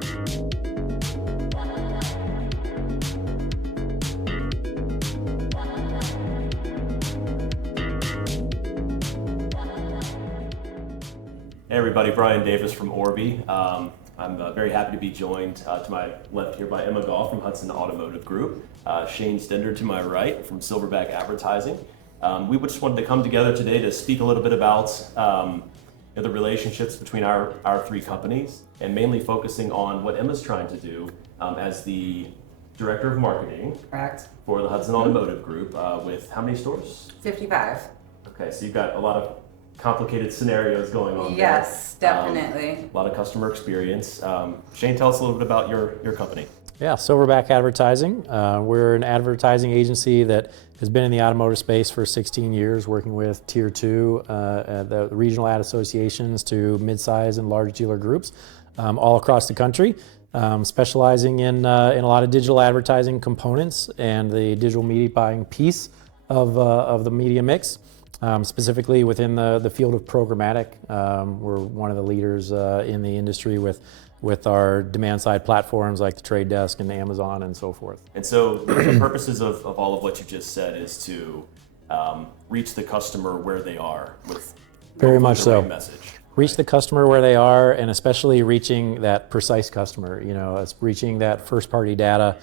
Hey everybody, Brian Davis from Orbee. I'm very happy to be joined to my left here by Emma Gall from Hudson Automotive Group, Shane Stender to my right from SilverBack Advertising. We just wanted to come together today to speak a little bit about the relationships between our three companies, and mainly focusing on what Emma's trying to do as the Director of Marketing. Correct. For the Hudson Automotive Group with how many stores? 55. Okay, so you've got a lot of complicated scenarios going on. Yes, there. definitely. A lot of customer experience. Shane, tell us a little bit about your company. Yeah, SilverBack Advertising. We're an advertising agency that has been in the automotive space for 16 years, working with Tier 2, the regional ad associations to mid-size and large dealer groups all across the country, specializing in a lot of digital advertising components and the digital media buying piece of the media mix. Specifically within the field of programmatic. We're one of the leaders in the industry with our demand side platforms like the Trade Desk and Amazon and so forth. And so the purposes of all of what you just said is to reach the customer where they are with very much the so. right message. Reach the customer where they are, and especially reaching that precise customer. It's reaching that first party data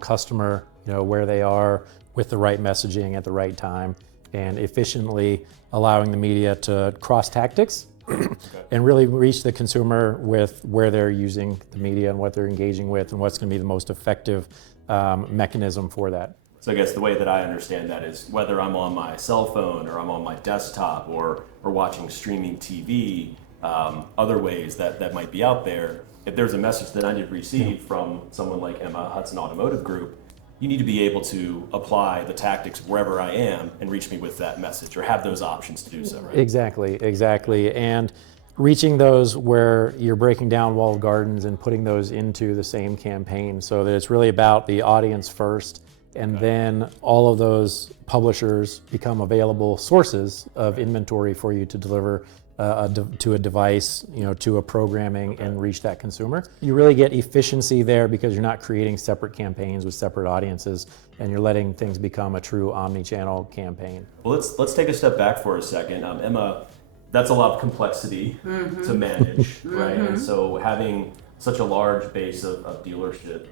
customer, where they are with the right messaging at the right time, and efficiently allowing the media to cross tactics and really reach the consumer with where they're using the media and what they're engaging with and what's going to be the most effective mechanism for that. So I guess the way that I understand that is whether I'm on my cell phone or I'm on my desktop or watching streaming TV, other ways that might be out there, if there's a message that I need to receive from someone like Emma, Hudson Automotive Group, you need to be able to apply the tactics wherever I am and reach me with that message, or have those options to do so, right? Exactly. And reaching those where you're breaking down walled gardens and putting those into the same campaign, so that it's really about the audience first, and then all of those publishers become available sources of inventory for you to deliver to a device, to a programming, and reach that consumer. You really get efficiency there because you're not creating separate campaigns with separate audiences, and you're letting things become a true omni-channel campaign. Well, let's take a step back for a second. Emma, that's a lot of complexity to manage, right? And so having such a large base of dealership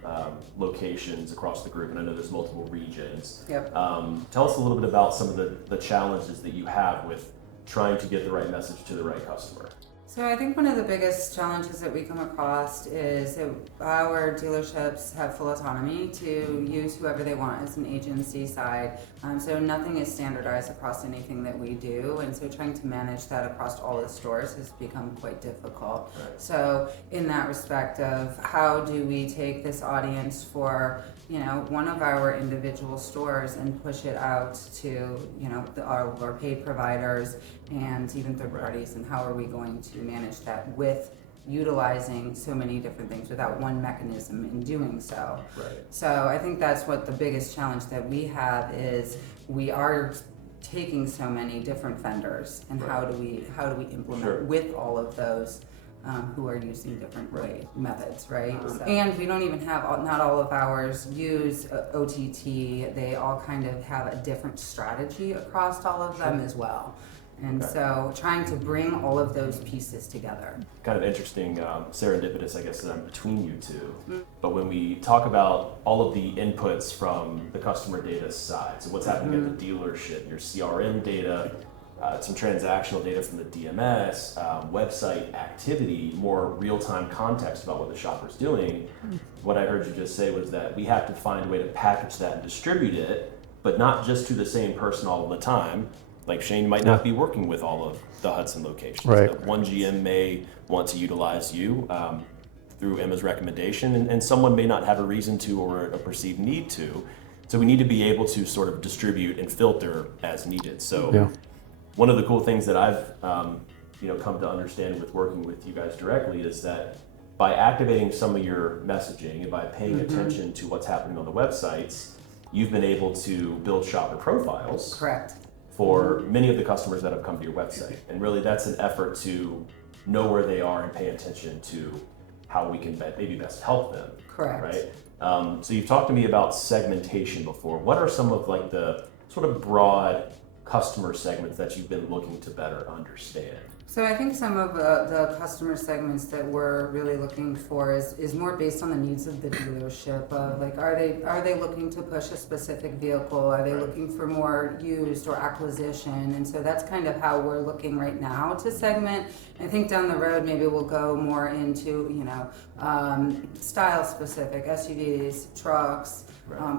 locations across the group, and I know there's multiple regions. Yep. Tell us a little bit about some of the challenges that you have with trying to get the right message to the right customer. So I think one of the biggest challenges that we come across is that our dealerships have full autonomy to use whoever they want as an agency side. So nothing is standardized across anything that we do, and so trying to manage that across all the stores has become quite difficult. Right. So in that respect of how do we take this audience for one of our individual stores and push it out to our paid providers and even third parties, and how are we going to manage that with utilizing so many different things without one mechanism in doing so. Right. So I think that's what the biggest challenge that we have is we are taking so many different vendors, and how do we implement with all of those who are using different methods, right? And we don't even have, not all of ours use OTT. They all kind of have a different strategy across all of them as well. And so trying to bring all of those pieces together. Kind of interesting, serendipitous, I guess, that I'm between you two. But when we talk about all of the inputs from the customer data side, so what's happening at the dealership, your CRM data, some transactional data from the DMS, website activity, more real-time context about what the shopper's doing. What I heard you just say was that we have to find a way to package that and distribute it, but not just to the same person all the time. Like Shane might not be working with all of the Hudson locations. Right. One GM may want to utilize you through Emma's recommendation, and someone may not have a reason to or a perceived need to. So we need to be able to sort of distribute and filter as needed. So one of the cool things that I've come to understand with working with you guys directly is that by activating some of your messaging and by paying attention to what's happening on the websites, you've been able to build shopper profiles. Correct. For many of the customers that have come to your website. And really that's an effort to know where they are and pay attention to how we can maybe best help them. Correct. Right. So you've talked to me about segmentation before. What are some of like the sort of broad customer segments that you've been looking to better understand? So I think some of the customer segments that we're really looking for is more based on the needs of the dealership. Like, are they looking to push a specific vehicle? Are they looking for more used or acquisition? And so that's kind of how we're looking right now to segment. I think down the road maybe we'll go more into style specific SUVs, trucks,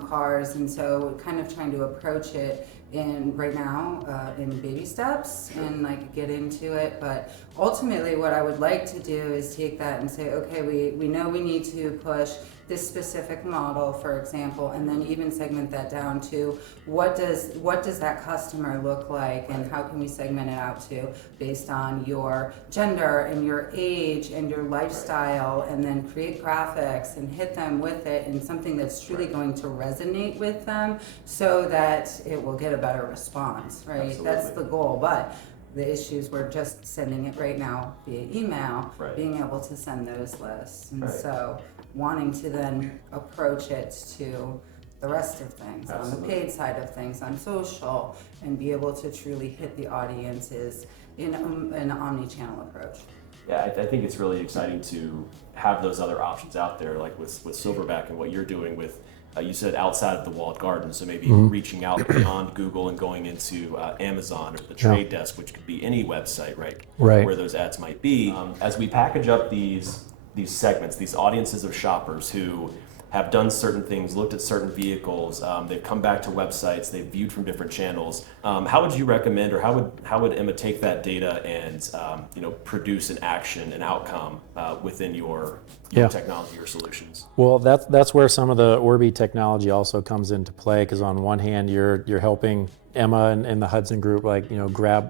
cars, and so kind of trying to approach it right now in baby steps and like get into it. But ultimately what I would like to do is take that and say, okay, we know we need to push this specific model, for example, and then even segment that down to what does that customer look like, and how can we segment it out to based on your gender and your age and your lifestyle, and then create graphics and hit them with it in something that's truly going to resonate with them so that it will get a better response, right? Absolutely. That's the goal. But the issues, we're just sending it right now via email, being able to send those lists. And so wanting to then approach it to the rest of things, on the paid side of things, on social, and be able to truly hit the audiences in an omni-channel approach. Yeah, I think it's really exciting to have those other options out there, like with SilverBack and what you're doing with, you said outside of the walled garden, so maybe reaching out beyond Google and going into Amazon or the Trade Desk, which could be any website, right? Where those ads might be. As we package up these segments, these audiences of shoppers who have done certain things, looked at certain vehicles, they've come back to websites, they've viewed from different channels. How would you recommend, or how would Emma take that data and produce an action, an outcome within your technology or solutions? Well, that's where some of the Orbee technology also comes into play, because on one hand you're helping Emma and the Hudson Group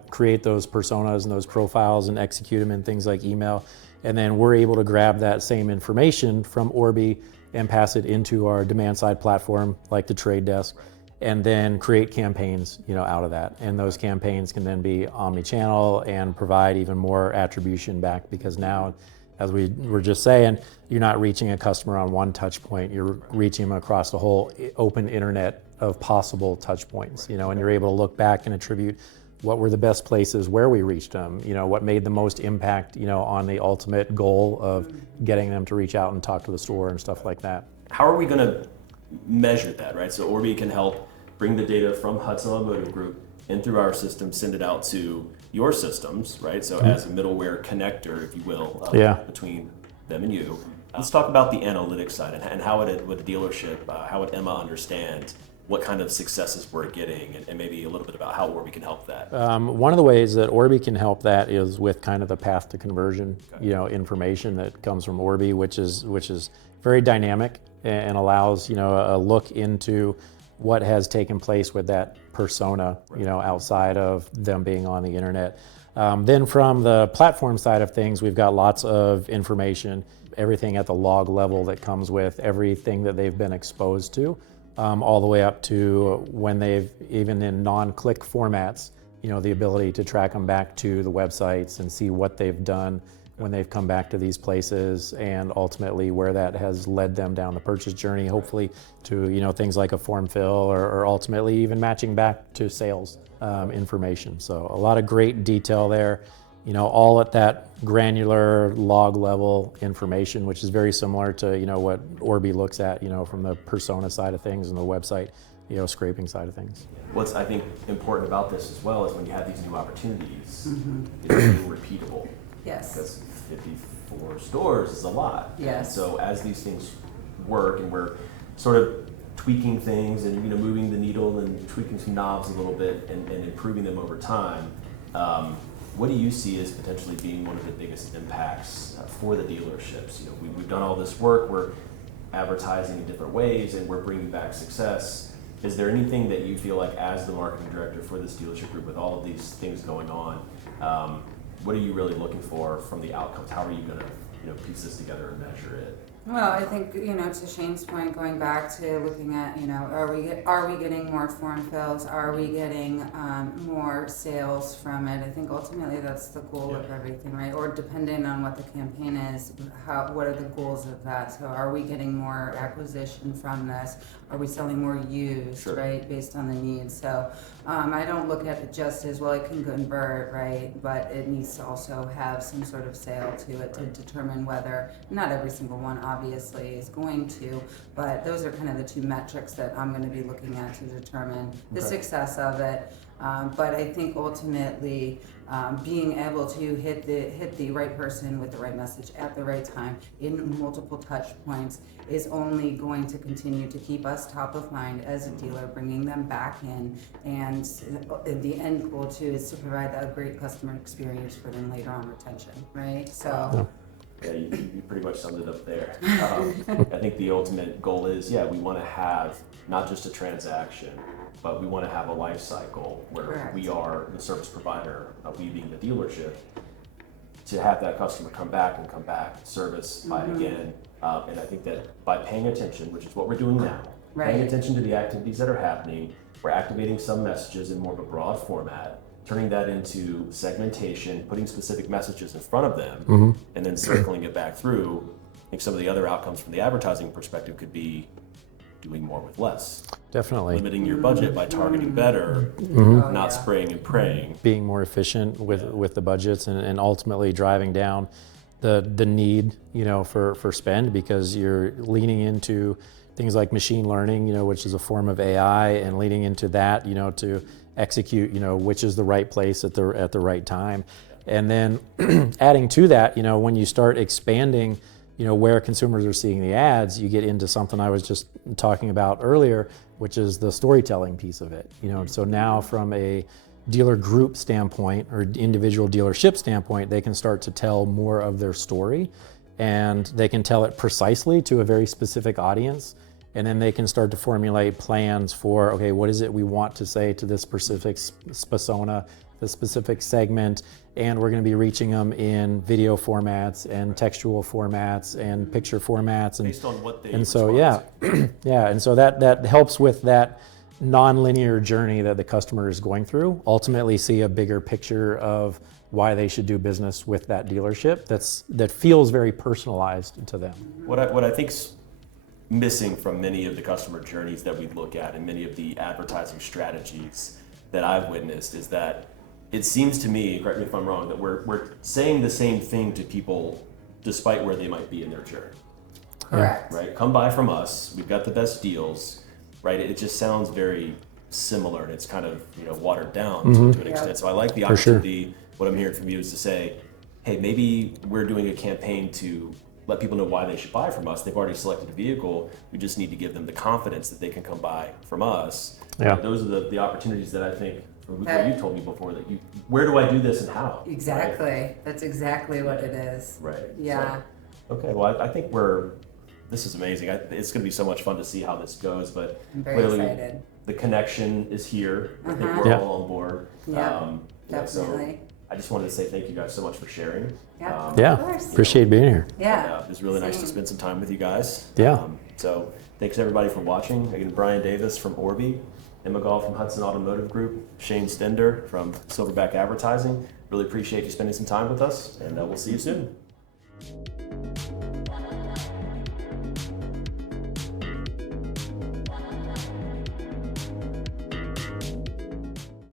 create those personas and those profiles and execute them in things like email, and then we're able to grab that same information from Orbee and pass it into our demand side platform like the Trade Desk, and then create campaigns out of that. And those campaigns can then be omni-channel and provide even more attribution back, because now, as we were just saying, you're not reaching a customer on one touch point, you're reaching them across the whole open internet of possible touch points, and you're able to look back and attribute what were the best places where we reached them, what made the most impact, on the ultimate goal of getting them to reach out and talk to the store and stuff like that. How are we going to measure that, right? So Orbee can help bring the data from Hudson Automotive Group in through our system, send it out to your systems, right? So as a middleware connector, if you will, between them and you. Let's talk about the analytics side and how with the dealership, how would Emma understand what kind of successes we're getting, and maybe a little bit about how Orbee can help that. One of the ways that Orbee can help that is with kind of the path to conversion, information that comes from Orbee, which is very dynamic and allows a look into what has taken place with that persona, outside of them being on the internet. Then from the platform side of things, we've got lots of information, everything at the log level that comes with everything that they've been exposed to. All the way up to when they've, even in non-click formats, the ability to track them back to the websites and see what they've done when they've come back to these places, and ultimately where that has led them down the purchase journey, hopefully to things like a form fill or ultimately even matching back to sales information. So a lot of great detail there. All at that granular log level information, which is very similar to, what Orbee looks at, from the persona side of things and the website, scraping side of things. What's, I think, important about this as well is when you have these new opportunities, it's being repeatable. Yes. Because 54 stores is a lot. Yes. And so as these things work and we're sort of tweaking things and, moving the needle and tweaking some knobs a little bit and improving them over time, what do you see as potentially being one of the biggest impacts for the dealerships? We've done all this work, we're advertising in different ways, and we're bringing back success. Is there anything that you feel like, as the marketing director for this dealership group, with all of these things going on, what are you really looking for from the outcomes? How are you going to piece this together and measure it? Well, I think, to Shane's point, going back to looking at, are we getting more form fills? Are we getting more sales from it? I think ultimately that's the goal of everything, right? Or depending on what the campaign is, what are the goals of that? So are we getting more acquisition from this? Are we selling more used, right, based on the needs? So I don't look at it just as, well, it can convert, right? But it needs to also have some sort of sale to it to determine whether, not every single one obviously is going to, but those are kind of the two metrics that I'm going to be looking at to determine the success of it. But I think ultimately being able to hit the right person with the right message at the right time in multiple touch points is only going to continue to keep us top of mind as a dealer, bringing them back in, and the end goal too is to provide a great customer experience for them later on retention, right? So. Yeah, you pretty much summed it up there. I think the ultimate goal is, we want to have not just a transaction, but we want to have a life cycle where we are the service provider, we being the dealership, to have that customer come back, service, buy again. And I think that by paying attention, which is what we're doing now, paying attention to the activities that are happening, we're activating some messages in more of a broad format, turning that into segmentation, putting specific messages in front of them, and then circling it back through. I think some of the other outcomes from the advertising perspective could be doing more with less. Definitely. Limiting your budget by targeting better, not spraying and praying. Being more efficient with the budgets and ultimately driving down the need, for spend, because you're leaning into things like machine learning, which is a form of AI, and leaning into that, to execute, which is the right place at the right time. And then adding to that, when you start expanding, where consumers are seeing the ads, you get into something I was just talking about earlier, which is the storytelling piece of it. So now from a dealer group standpoint or individual dealership standpoint, they can start to tell more of their story, and they can tell it precisely to a very specific audience. And then they can start to formulate plans for, okay, what is it we want to say to this specific persona, the specific segment, and we're going to be reaching them in video formats and textual formats and picture formats, and based on what they and so and so that helps with that non-linear journey that the customer is going through. Ultimately, see a bigger picture of why they should do business with that dealership. That feels very personalized to them. What I think's missing from many of the customer journeys that we look at and many of the advertising strategies that I've witnessed is that it seems to me, correct me if I'm wrong, that we're saying the same thing to people despite where they might be in their journey. Correct. Right? Come buy from us. We've got the best deals. Right? It just sounds very similar, and it's kind of watered down to an extent. So I like the opportunity. Sure. What I'm hearing from you is to say, hey, maybe we're doing a campaign to let people know why they should buy from us. They've already selected a vehicle. We just need to give them the confidence that they can come buy from us. Yeah. Those are the opportunities that I think, what you told me before, that where do I do this and how? Exactly. Right? That's exactly what it is. Right. Yeah. So, okay. Well, I think this is amazing. It's going to be so much fun to see how this goes, but I'm very clearly excited. The connection is here. I think we're all on board. Yeah, So definitely. I just wanted to say thank you guys so much for sharing. Yeah, of course. Appreciate being here. Yeah. It was really nice to spend some time with you guys. Yeah. So thanks everybody for watching. Again, Brian Davis from Orbee, Emma Gall from Hudson Automotive Group, Shane Stender from SilverBack Advertising. Really appreciate you spending some time with us, and we'll see you soon.